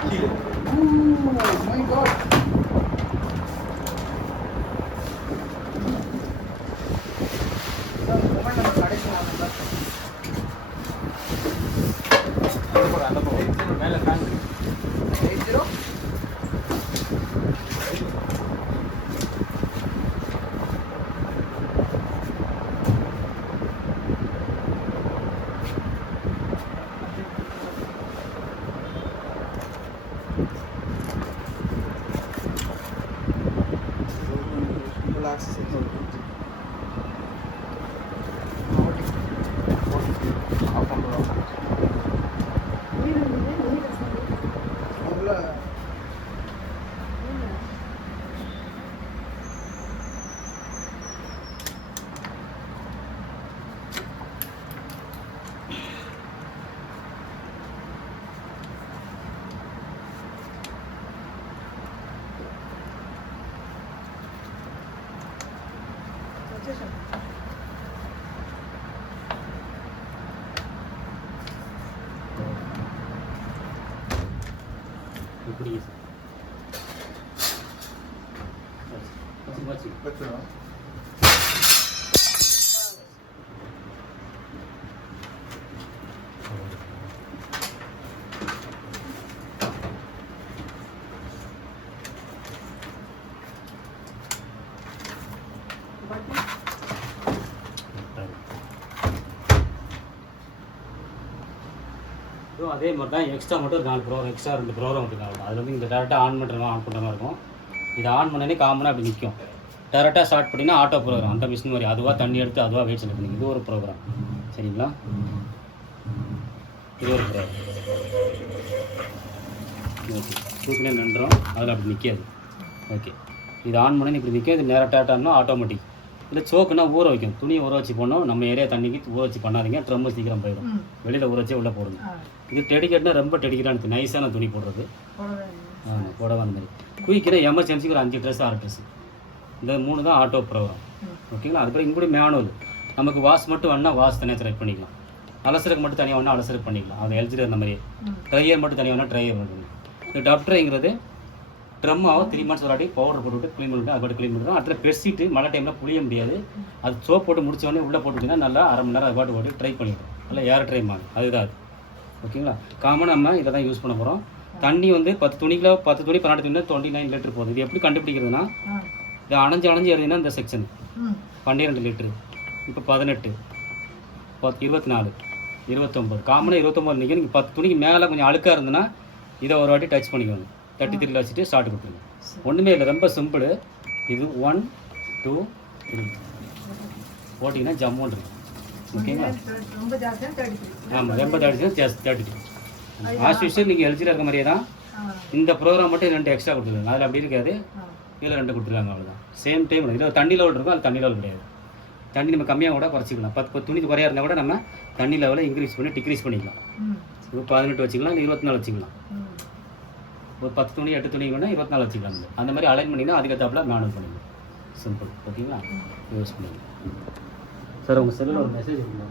My god. Sir mobile number கடைசி number அந்த பக்கம் மேலே ஃபேன் 80 இப்படி வச்சுருவோம். அதே மாதிரி தான் எக்ஸ்ட்ரா மட்டும் ஒரு 4 ப்ரோக்ராம் எக்ஸ்ட்ரா 2 ப்ரோக்ராம் வந்துருக்காங்க. அதில் வந்து இந்த டேரெக்டாக ஆன் பண்ணுற மாதிரி இருக்கும். இதை ஆன் பண்ணனே காமனாக அப்படி நிற்கும். டேரெக்டாக ஸ்டார்ட் பண்ணிங்கன்னா ஆட்டோ ப்ரோக்ராம் அந்த மிஷின் மாதிரி அதுவாக தண்ணி எடுத்து அதுவாக வெயிட் செலக்ட் பண்ணி இது ஒரு ப்ரோக்ராம். சரிங்களா? இது ஒரு ப்ரோக்ராம். ஓகே, தூக்கினே நின்றோம், அதில் அப்படி நிற்காது. ஓகே, இது ஆன் பண்ணி இப்படி நிற்கும். இது நேராக டேட்டானா ஆட்டோமேட்டிக். இல்லை சோக்குன்னா ஊற வைக்கும். துணியை ஊற வச்சு போடணும். நம்ம ஏரியா தண்ணிக்கு ஊற வச்சு பண்ணாதீங்க, ட்ரம்மு சீக்கிரம் போயிடும். வெளியில் ஊற வச்சே உள்ளே போடுங்க. இது டெடிக்கேட்னா ரொம்ப டெடிக்கேட்டான நைஸான துணி போடுறது. ஆமாம், புடவை அந்த மாதிரி. குயிக்கிற எமர்ஜென்சிக்கு ஒரு 5 ட்ரெஸ் 6 ட்ரெஸ். இந்த 3 தான் ஆட்டோ ப்ரோக்ராம். ஓகேங்களா? அதுக்கப்புறம் இங்கே மேனுவல். நமக்கு வாஷ் மட்டும் வேணால் வாஷ் தனியாக செலக்ட் பண்ணிக்கலாம். அலசருக்கு மட்டும் தனியாக வேணால் அலசருக்கு பண்ணிக்கலாம். அது எல்ஜியில் அந்த மாதிரி. ட்ரையர் மட்டும் தனியாக வேணால் ட்ரையர் பண்ணிக்கலாம். இந்த டப் ட்ரைங்கிறது ட்ரம்மாவை 3 months ஒரு வாட்டி பவுடர் போட்டுவிட்டு க்ளீன் பண்ணிவிட்டு அது க்ளீன் பண்ணிவிடும். அதில் பெருசிட்டு மழை டைமில் புளிய முடியாது. அது சோப் போட்டு முடிச்சோடனே உள்ளே போட்டுக்கிட்டீங்கன்னா நல்லா அரை மணி நேரம் அது பாட்டு போட்டு ட்ரை பண்ணிவிடும். நல்லா ஏர் ட்ரை ஆகும். அதுதான் அது. ஓகேங்களா? காமனாக நம்ம இதை தான் யூஸ் பண்ண போகிறோம். தண்ணி வந்து 10 துணிக்கில் 10 துணி 12 துணி 29 லிட்டர் போகுது. இது எப்படி கண்டுபிடிக்கிறதுனா, இது அணைஞ்சு எழுதினா இந்த செக்ஷன் 12 லிட்டரு, இப்போ 18, 24, 29. காமனாக 29 நிற்கும். நீங்கள் 10 துணிக்கு மேலே கொஞ்சம் அழுக்காக இருந்ததுன்னா இதை ஒரு வாட்டி டச் பண்ணிக்கோங்க. 33 வச்சுட்டு ஸ்டார்ட் கொடுத்துருங்க. ஒன்றுமே இல்லை, ரொம்ப சிம்பிள். இது 1 2 3 போட்டிங்கன்னா ஜம்முன்னு இருக்கும். ஓகேங்களா? ஆமாம், ரொம்ப 33. ஆஸ் யூஷுவல் நீங்கள் எல்ஜியில் இருக்க மாதிரியே தான். இந்த ப்ரோக்ராம் மட்டும் 2 எக்ஸ்ட்ரா கொடுத்துருக்காங்க. அதில் அப்படி இருக்காது, கீழே 2 கொடுத்துருக்காங்க. அவ்வளோதான். Same time. இதில் தண்ணி லெவல் இருக்கும், அது தண்ணி லெவல் கிடையாது. தண்ணி நம்ம கம்மியாக கூட குறைச்சிக்கலாம். 10 துணி குறையாக இருந்தால் கூட நம்ம தண்ணி லெவலை இன்க்ரீஸ் பண்ணி டிக்ரீஸ் பண்ணிக்கலாம். இப்போ 18 வச்சுக்கலாம், இல்லை 24 வச்சுக்கலாம். ஒரு 10 துணி 8 துணி வேணால் 24 வச்சுக்கலாம். அந்த மாதிரி அலைன் பண்ணிங்கன்னா அதுக்கேற்றாப்புல மேனுவல் பண்ணிக்கலாம். சிம்பிள். ஓகேங்களா? யூஸ் பண்ணிக்கலாம். சார் உங்கள் செல்லில் ஒரு மெசேஜ் இருக்குங்க.